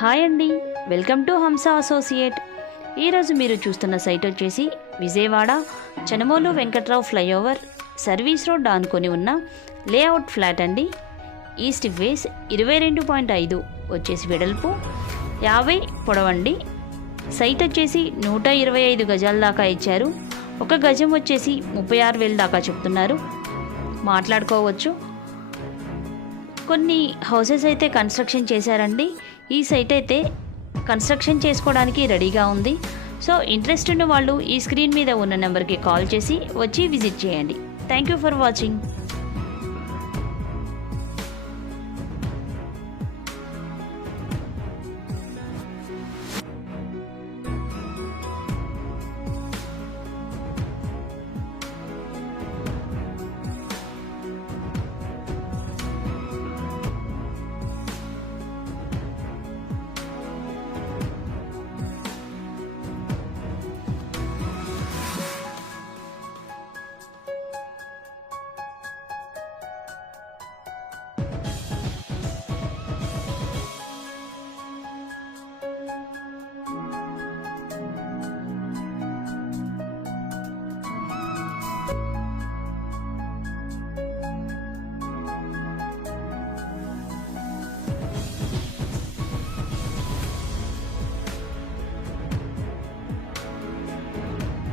Hi అండి, welcome to హంస associate. ఈరోజు మీరు చూస్తున్న సైట్ వచ్చేసి Vijayawada Chanamolu Venkatrao flyover service road ఆనుకొని ఉన్న లేఅవుట్ ఫ్లాట్ అండి. ఈస్ట్ ఫేస్ 22.5 వచ్చేసి వెడల్పు, 50 పొడవండి. సైట్ వచ్చేసి 125 గజాల దాకా ఇచ్చారు. ఒక గజం వచ్చేసి 36,000 దాకా చెప్తున్నారు. మాట్లాడుకోవచ్చు. కొన్ని హౌసెస్ అయితే కన్స్ట్రక్షన్ చేశారండి. ఈ సైట్ అయితే కన్స్ట్రక్షన్ చేసుకోవడానికి రెడీగా ఉంది. సో ఇంట్రెస్ట్ ఉన్న వాళ్ళు ఈ స్క్రీన్ మీద ఉన్న నెంబర్కి కాల్ చేసి వచ్చి విజిట్ చేయండి. Thank you for watching.